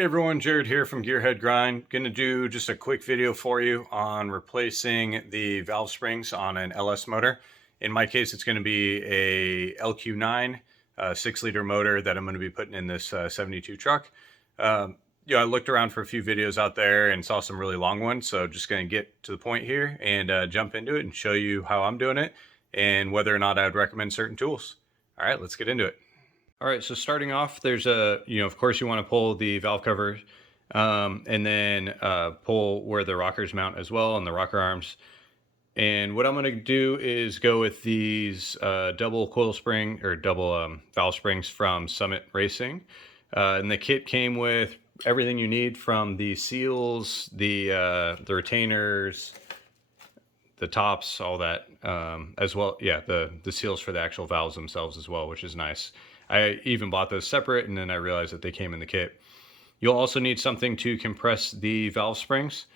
Hey everyone, Jared here from Gearhead Grind. Gonna do just a quick video for you on replacing the valve springs on an LS motor. In my case, it's gonna be a LQ9 6-liter motor that I'm gonna be putting in this 72 truck. I looked around for a few videos out there and saw some really long ones, so just gonna get to the point here and jump into it and show you how I'm doing it and whether or not I would recommend certain tools. All right, let's get into it. All right, so starting off, there's of course you want to pull the valve cover and then pull where the rockers mount as well and the rocker arms. And what I'm going to do is go with these double coil spring or double valve springs from Summit Racing. And the kit came with everything you need from the seals, the retainers, the tops, all that as well. Yeah, the seals for the actual valves themselves as well, which is nice. I even bought those separate, and then I realized that they came in the kit. You'll also need something to compress the valve springs.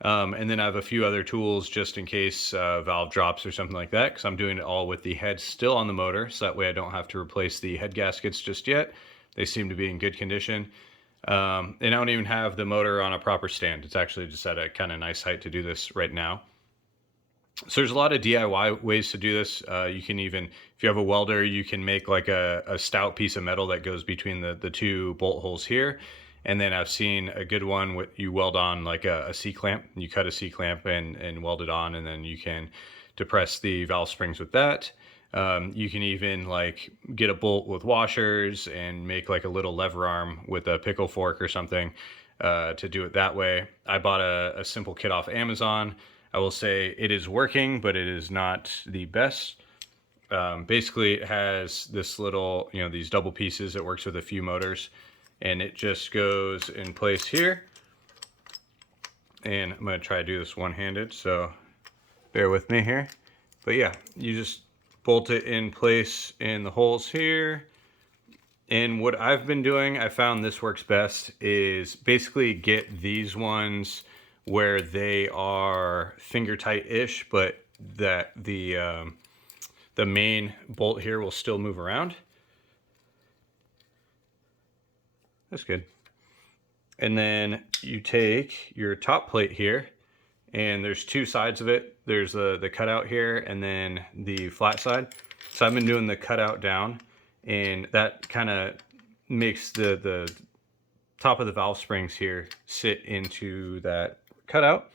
And then I have a few other tools just in case valve drops or something like that, because I'm doing it all with the head still on the motor, so that way I don't have to replace the head gaskets just yet. They seem to be in good condition. And I don't even have the motor on a proper stand. It's actually just at a kind of nice height to do this right now. So there's a lot of DIY ways to do this. You can even, if you have a welder, you can make like a stout piece of metal that goes between the two bolt holes here. And then I've seen a good one with you weld on like a C-clamp. You cut a C-clamp and weld it on, and then you can depress the valve springs with that. You can even like get a bolt with washers and make like a little lever arm with a pickle fork or something to do it that way. I bought a simple kit off Amazon. I will say it is working, but it is not the best. Basically, it has this little, these double pieces. It works with a few motors, and it just goes in place here. And I'm going to try to do this one-handed, so bear with me here. But yeah, you just bolt it in place in the holes here. And what I've been doing, I found this works best, is basically get these ones where they are finger tight-ish, but that the main bolt here will still move around. That's good. And then you take your top plate here, and there's two sides of it. There's the cutout here and then the flat side. So I've been doing the cutout down, and that kind of makes the top of the valve springs here sit into that cutout.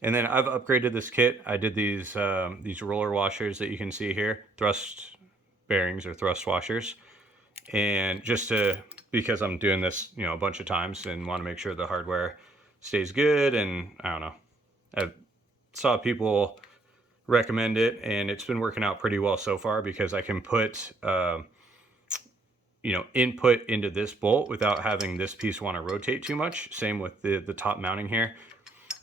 And then I've upgraded this kit. I did these roller washers that you can see here, thrust bearings or thrust washers, and because I'm doing this a bunch of times and want to make sure the hardware stays good. And I don't know, I saw people recommend it, and it's been working out pretty well so far, because I can put input into this bolt without having this piece want to rotate too much. Same with the top mounting here.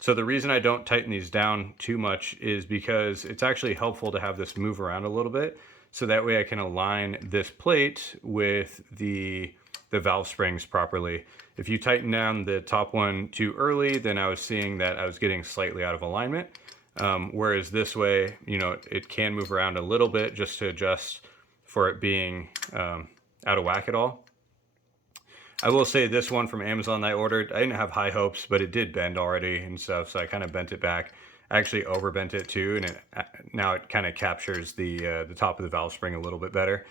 So the reason I don't tighten these down too much is because it's actually helpful to have this move around a little bit, so that way I can align this plate with the valve springs properly. If you tighten down the top one too early, then I was seeing that I was getting slightly out of alignment. Whereas this way, it can move around a little bit just to adjust for it being out of whack at all. I will say this one from Amazon that I ordered, I didn't have high hopes, but it did bend already and stuff, so I kind of bent it back. I actually overbent it too, and now it kind of captures the top of the valve spring a little bit better.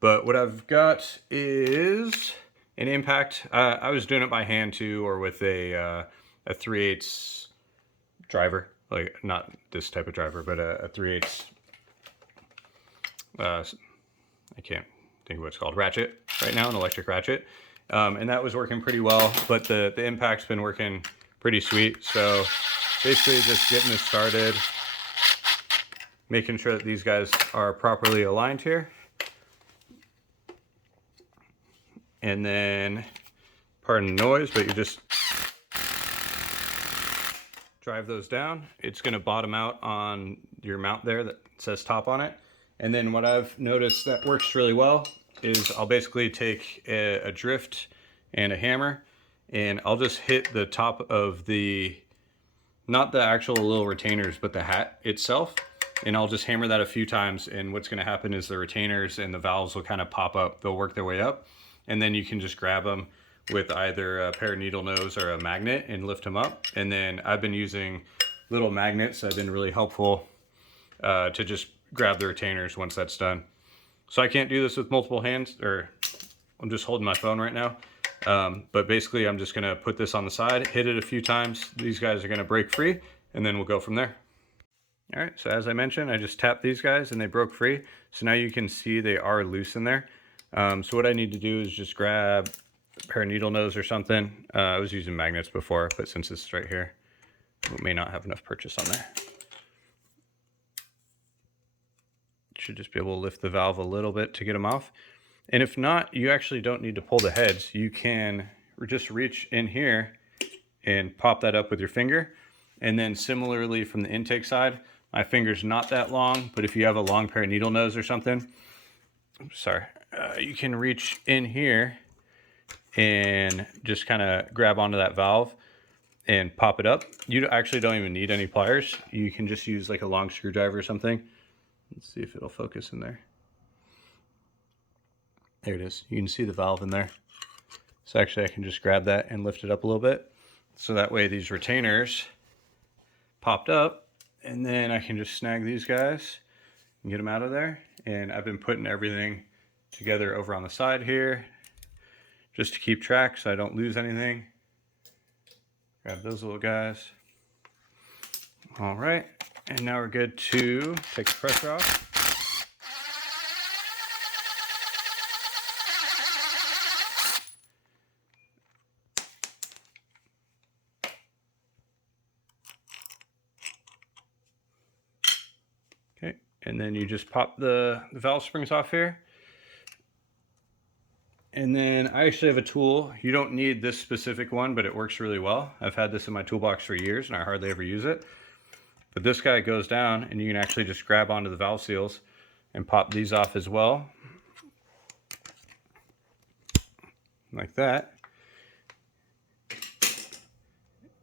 But what I've got is an impact. I was doing it by hand too, or with a 3/8 driver, like not this type of driver, but a 3/8. I can't think of what it's called, ratchet right now, an electric ratchet. And that was working pretty well, but the impact's been working pretty sweet. So basically just getting this started, making sure that these guys are properly aligned here. And then, pardon the noise, but you just drive those down. It's going to bottom out on your mount there that says top on it. And then what I've noticed that works really well is I'll basically take a drift and a hammer, and I'll just hit the top of not the actual little retainers, but the hat itself. And I'll just hammer that a few times, and what's going to happen is the retainers and the valves will kind of pop up. They'll work their way up, and then you can just grab them with either a pair of needle nose or a magnet and lift them up. And then I've been using little magnets that have been really helpful to just grab the retainers once that's done. So I can't do this with multiple hands, or I'm just holding my phone right now. But basically I'm just gonna put this on the side, hit it a few times. These guys are gonna break free, and then we'll go from there. All right, so as I mentioned, I just tapped these guys and they broke free. So now you can see they are loose in there. So what I need to do is just grab a pair of needle nose or something. I was using magnets before, but since this is right here, we may not have enough purchase on there. Should just be able to lift the valve a little bit to get them off. And if not, you actually don't need to pull the heads. You can just reach in here and pop that up with your finger. And then similarly from the intake side, my finger's not that long, but if you have a long pair of needle nose or something, you can reach in here and just kind of grab onto that valve and pop it up. You actually don't even need any pliers. You can just use like a long screwdriver or something. Let's see if it'll focus in there. There it is. You can see the valve in there. So actually I can just grab that and lift it up a little bit. So that way these retainers popped up, and then I can just snag these guys and get them out of there. And I've been putting everything together over on the side here just to keep track so I don't lose anything. Grab those little guys. All right, and now we're good to take the pressure off. Okay, and then you just pop the valve springs off here. And then I actually have a tool. You don't need this specific one, but it works really well. I've had this in my toolbox for years and I hardly ever use it. But this guy goes down and you can actually just grab onto the valve seals and pop these off as well. Like that.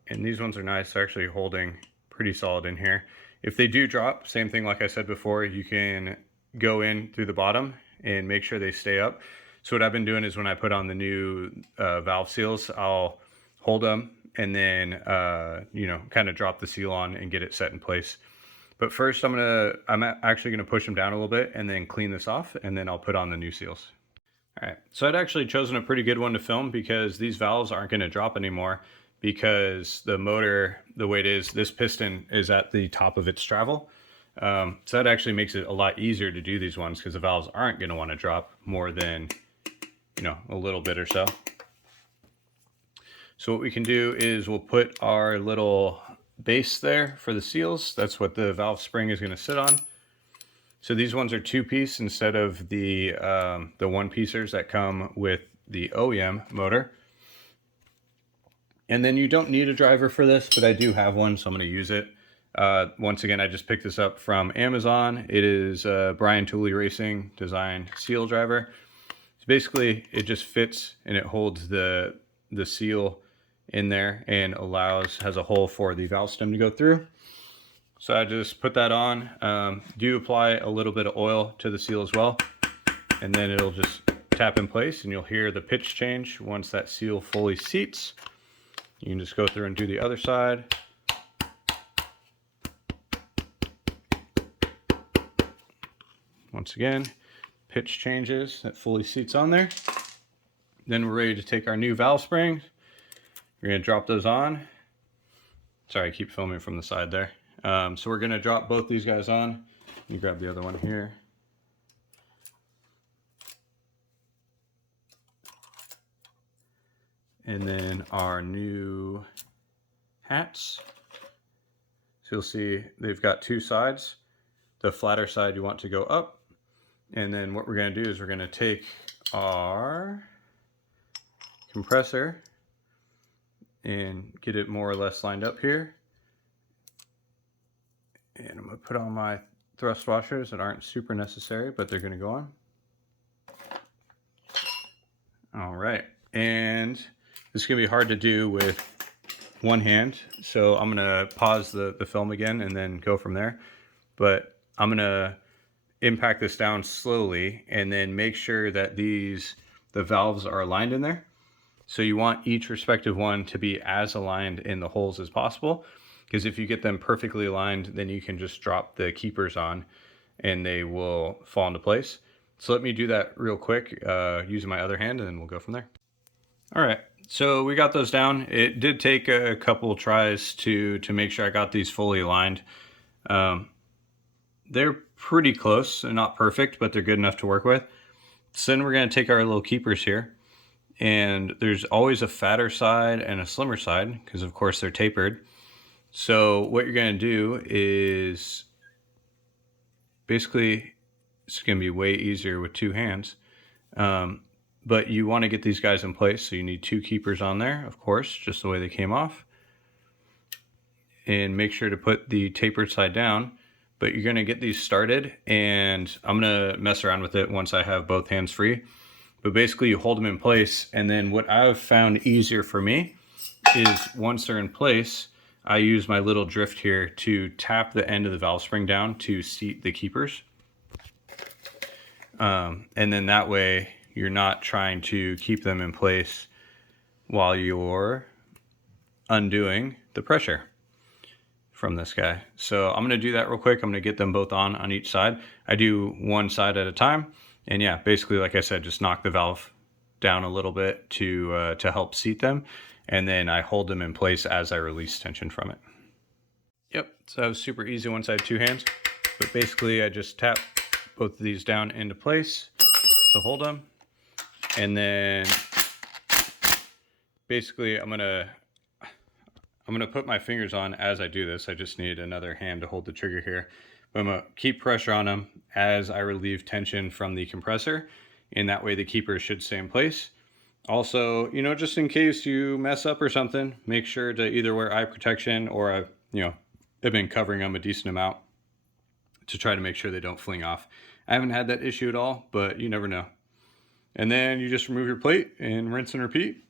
And these ones are nice. They're actually holding pretty solid in here. If they do drop, same thing like I said before, you can go in through the bottom and make sure they stay up. So what I've been doing is when I put on the new valve seals, I'll hold them and then, kind of drop the seal on and get it set in place. But first I'm actually gonna push them down a little bit and then clean this off, and then I'll put on the new seals. All right, so I'd actually chosen a pretty good one to film because these valves aren't gonna drop anymore, because the motor, the way it is, this piston is at the top of its travel. So that actually makes it a lot easier to do these ones because the valves aren't gonna wanna drop more than, a little bit or so. So what we can do is we'll put our little base there for the seals. That's what the valve spring is gonna sit on. So these ones are 2-piece instead of the 1-piecers that come with the OEM motor. And then you don't need a driver for this, but I do have one, so I'm gonna use it. Once again, I just picked this up from Amazon. It is Brian Tooley Racing designed seal driver. So basically it just fits and it holds the seal in there and has a hole for the valve stem to go through. So I just put that on. Do apply a little bit of oil to the seal as well, and then it'll just tap in place and you'll hear the pitch change once that seal fully seats. You can just go through and do the other side. Once again, pitch changes, that fully seats on there. Then we're ready to take our new valve springs. We're gonna drop those on. Sorry, I keep filming from the side there. So we're gonna drop both these guys on. You grab the other one here. And then our new hats. So you'll see they've got 2 sides. The flatter side you want to go up. And then what we're gonna do is we're gonna take our compressor and get it more or less lined up here. And I'm gonna put on my thrust washers that aren't super necessary, but they're gonna go on. All right, and this is gonna be hard to do with one hand, so I'm gonna pause the film again and then go from there. But I'm gonna impact this down slowly and then make sure that the valves are aligned in there. So you want each respective one to be as aligned in the holes as possible, because if you get them perfectly aligned, then you can just drop the keepers on and they will fall into place. So let me do that real quick using my other hand, and then we'll go from there. All right, so we got those down. It did take a couple tries to make sure I got these fully aligned. They're pretty close. They're not perfect, but they're good enough to work with. So then we're going to take our little keepers here, and there's always a fatter side and a slimmer side because of course they're tapered. So what you're going to do is basically, it's going to be way easier with two hands. But you want to get these guys in place. So you need two keepers on there, of course, just the way they came off. And make sure to put the tapered side down. But you're going to get these started, and I'm going to mess around with it once I have both hands free. But basically you hold them in place, and then what I've found easier for me is once they're in place, I use my little drift here to tap the end of the valve spring down to seat the keepers. And then that way you're not trying to keep them in place while you're undoing the pressure from this guy. So I'm going to do that real quick. I'm going to get them both on each side. I do one side at a time. And yeah, basically, like I said, just knock the valve down a little bit to help seat them. And then I hold them in place as I release tension from it. Yep, so that was super easy once I had two hands. But basically, I just tap both of these down into place to hold them. And then basically, I'm gonna put my fingers on as I do this. I just need another hand to hold the trigger here. But I'm gonna keep pressure on them as I relieve tension from the compressor. And that way the keepers should stay in place. Also, just in case you mess up or something, make sure to either wear eye protection or I've been covering them a decent amount to try to make sure they don't fling off. I haven't had that issue at all, but you never know. And then you just remove your plate and rinse and repeat.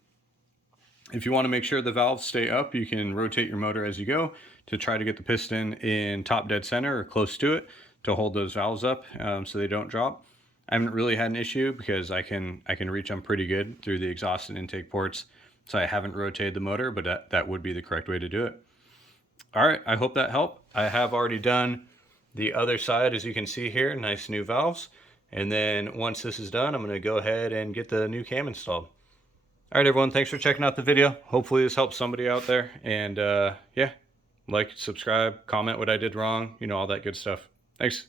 If you want to make sure the valves stay up, you can rotate your motor as you go to try to get the piston in top dead center or close to it to hold those valves up so they don't drop. I haven't really had an issue because I can reach them pretty good through the exhaust and intake ports. So I haven't rotated the motor, but that would be the correct way to do it. All right, I hope that helped. I have already done the other side, as you can see here, nice new valves. And then once this is done, I'm going to go ahead and get the new cam installed. All right, everyone, thanks for checking out the video. Hopefully this helps somebody out there. And yeah, like, subscribe, comment what I did wrong, all that good stuff. Thanks.